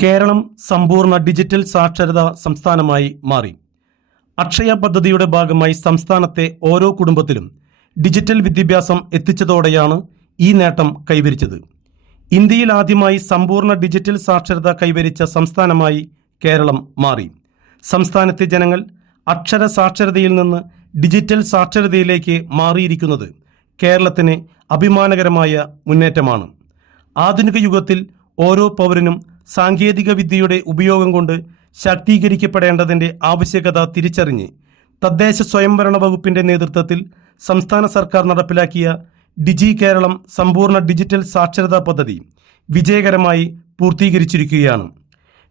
കേരളം സമ്പൂർണ ഡിജിറ്റൽ സാക്ഷരത സംസ്ഥാനമായി മാറി. അക്ഷയ പദ്ധതിയുടെ ഭാഗമായി സംസ്ഥാനത്തെ ഓരോ കുടുംബത്തിലും ഡിജിറ്റൽ വിദ്യാഭ്യാസം എത്തിച്ചതോടെയാണ് ഈ നേട്ടം കൈവരിച്ചത്. ഇന്ത്യയിൽ ആദ്യമായി സമ്പൂർണ ഡിജിറ്റൽ സാക്ഷരത കൈവരിച്ച സംസ്ഥാനമായി കേരളം മാറി. സംസ്ഥാനത്തെ ജനങ്ങൾ അക്ഷര സാക്ഷരതയിൽ നിന്ന് ഡിജിറ്റൽ സാക്ഷരതയിലേക്ക് മാറിയിരിക്കുന്നത് കേരളത്തിന് അഭിമാനകരമായ മുന്നേറ്റമാണ്. ആധുനിക യുഗത്തിൽ ഓരോ പൗരനും സാങ്കേതിക വിദ്യയുടെ ഉപയോഗം കൊണ്ട് ശാക്തീകരിക്കപ്പെടേണ്ടതിന്റെ ആവശ്യകത തിരിച്ചറിഞ്ഞ് തദ്ദേശ സ്വയംഭരണ വകുപ്പിന്റെ നേതൃത്വത്തിൽ സംസ്ഥാന സർക്കാർ നടപ്പിലാക്കിയ ഡിജി കേരളം സമ്പൂർണ ഡിജിറ്റൽ സാക്ഷരതാ പദ്ധതി വിജയകരമായി പൂർത്തീകരിച്ചിരിക്കുകയാണ്.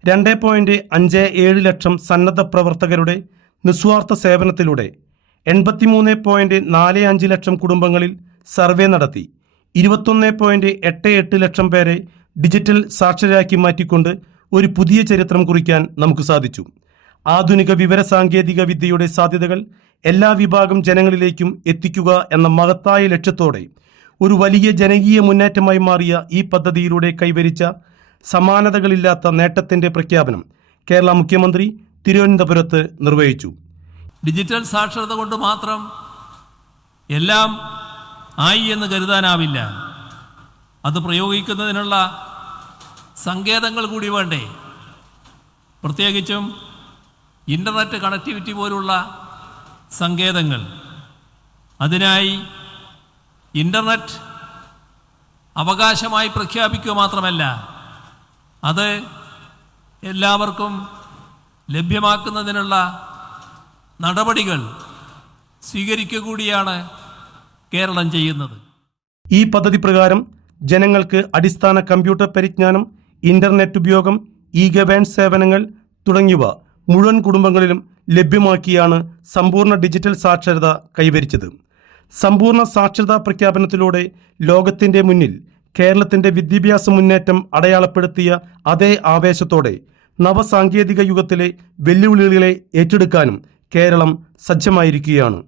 രണ്ട് പോയിന്റ് അഞ്ച് ഏഴ് ലക്ഷം സന്നദ്ധ പ്രവർത്തകരുടെ നിസ്വാർത്ഥ സേവനത്തിലൂടെ എൺപത്തിമൂന്ന് പോയിന്റ് നാല് അഞ്ച് ലക്ഷം കുടുംബങ്ങളിൽ സർവേ നടത്തി. ഇരുപത്തൊന്ന് പോയിന്റ് എട്ട് എട്ട് ലക്ഷം പേരെ ഡിജിറ്റൽ സാക്ഷരയാക്കി മാറ്റിക്കൊണ്ട് ഒരു പുതിയ ചരിത്രം കുറിക്കാൻ നമുക്ക് സാധിച്ചു. ആധുനിക വിവര സാങ്കേതിക വിദ്യയുടെ സാധ്യതകൾ എല്ലാ വിഭാഗം ജനങ്ങളിലേക്കും എത്തിക്കുക എന്ന മഹത്തായ ലക്ഷ്യത്തോടെ ഒരു വലിയ ജനകീയ മുന്നേറ്റമായി മാറിയ ഈ പദ്ധതിയിലൂടെ കൈവരിച്ച സമാനതകളില്ലാത്ത നേട്ടത്തിന്റെ പ്രഖ്യാപനം കേരള മുഖ്യമന്ത്രി തിരുവനന്തപുരത്ത് നിർവഹിച്ചു. ഡിജിറ്റൽ സാക്ഷരത കൊണ്ട് മാത്രം എല്ലാം ആയി എന്ന് കരുതാനാവില്ല. അത് പ്രയോഗിക്കുന്നതിനുള്ള സങ്കേതങ്ങൾ കൂടി വേണ്ടേ? പ്രത്യേകിച്ചും ഇന്റർനെറ്റ് കണക്ടിവിറ്റി പോലുള്ള സങ്കേതങ്ങൾ. അതിനായി ഇന്റർനെറ്റ് അവകാശമായി പ്രഖ്യാപിക്കുക മാത്രമല്ല അത് എല്ലാവർക്കും ലഭ്യമാക്കുന്നതിനുള്ള നടപടികൾ സ്വീകരിക്കുക കൂടിയാണ് കേരളം ചെയ്യുന്നത്. ഈ പദ്ധതി പ്രകാരം ജനങ്ങൾക്ക് അടിസ്ഥാന കമ്പ്യൂട്ടർ പരിജ്ഞാനം ഇന്റർനെറ്റ് ഉപയോഗം ഇ ഗവേൺസ് സേവനങ്ങൾ തുടങ്ങിയവ മുഴുവൻ കുടുംബങ്ങളിലും ലഭ്യമാക്കിയാണ് സമ്പൂർണ ഡിജിറ്റൽ സാക്ഷരത കൈവരിച്ചത്. സമ്പൂർണ സാക്ഷരതാ പ്രഖ്യാപനത്തിലൂടെ ലോകത്തിന്റെ മുന്നിൽ കേരളത്തിന്റെ വിദ്യാഭ്യാസ മുന്നേറ്റം അടയാളപ്പെടുത്തിയ അതേ ആവേശത്തോടെ നവസാങ്കേതിക യുഗത്തിലെ വെല്ലുവിളികളെ ഏറ്റെടുക്കാനും കേരളം സജ്ജമായിരിക്കുകയാണ്.